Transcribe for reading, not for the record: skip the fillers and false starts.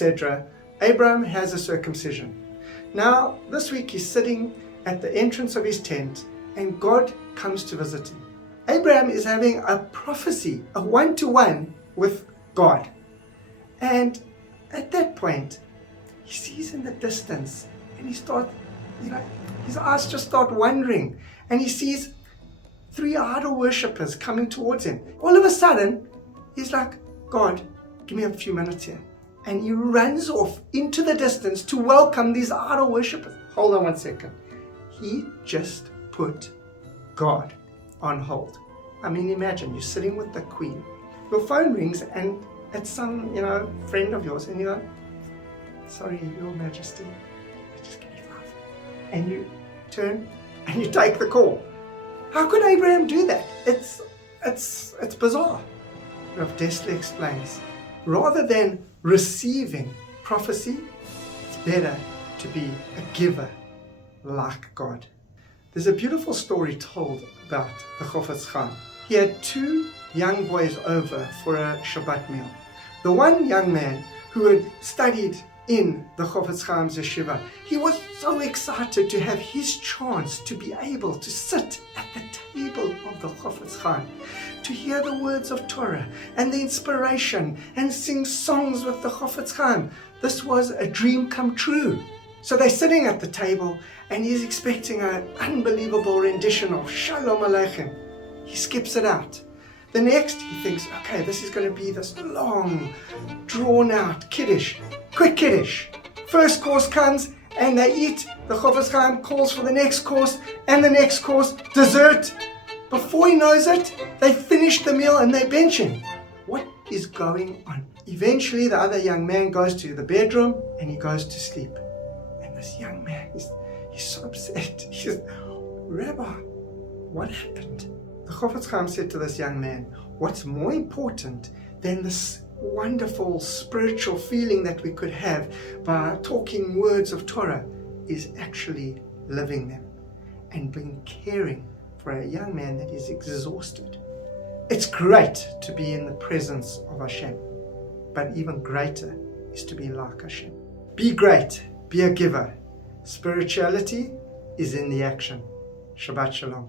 etc., Abraham has a circumcision. Now, this week he's sitting at the entrance of his tent and God comes to visit him. Abraham is having a prophecy, a one-to-one with God. And at that point, he sees in the distance and he starts, his eyes just start wandering and he sees 3 idol worshippers coming towards him. All of a sudden, he's like, God, give me a few minutes here. And he runs off into the distance to welcome these idol worshippers. Hold on one second. He just put God on hold. I mean, imagine you're sitting with the queen. Your phone rings and it's some, friend of yours, and you go, sorry, Your Majesty, just give me 5. And you turn and you take the call. How could Abraham do that? It's bizarre. Rav Dessler explains, rather than receiving prophecy, it's better to be a giver like God. There's a beautiful story told about the Chofetz Chaim. He had 2 young boys over for a Shabbat meal. The one young man who had studied in the Chofetz Chaim's yeshiva, he was so excited to have his chance to be able to sit at the table of the Chofetz Chaim, to hear the words of Torah and the inspiration and sing songs with the Chofetz Chaim. This was a dream come true. So they're sitting at the table and he's expecting an unbelievable rendition of Shalom Aleichem. He skips it out. The next, he thinks, okay, this is going to be this long, drawn-out Kiddush, quick Kiddush. First course comes, and they eat. The Chofetz Chaim calls for the next course, and the next course, dessert. Before he knows it, they finish the meal and they bench him. What is going on? Eventually, the other young man goes to the bedroom, and he goes to sleep. And this young man, he's so upset. He says, Rabbi, what happened? The Chofetz Chaim said to this young man, what's more important than this wonderful spiritual feeling that we could have by talking words of Torah is actually living them and being caring for a young man that is exhausted. It's great to be in the presence of Hashem, but even greater is to be like Hashem. Be great, be a giver. Spirituality is in the action. Shabbat Shalom.